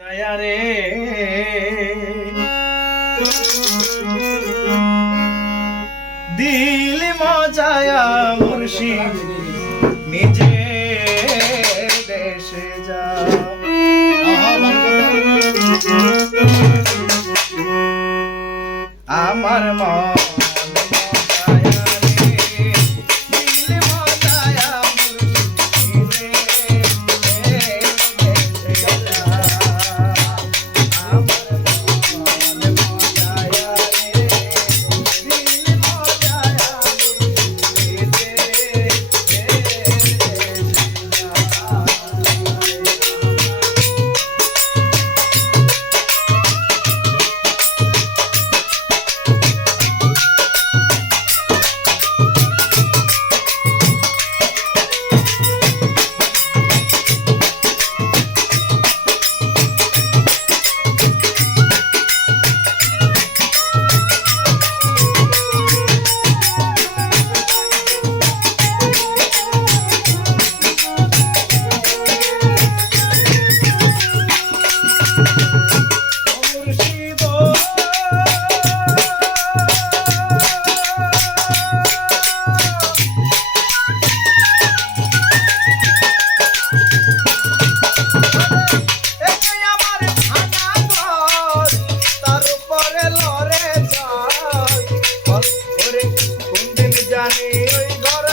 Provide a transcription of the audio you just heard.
রে দিল মজায়া মুর্শিদ নিজে দেশে যা আমার মন জানে ওই ঘর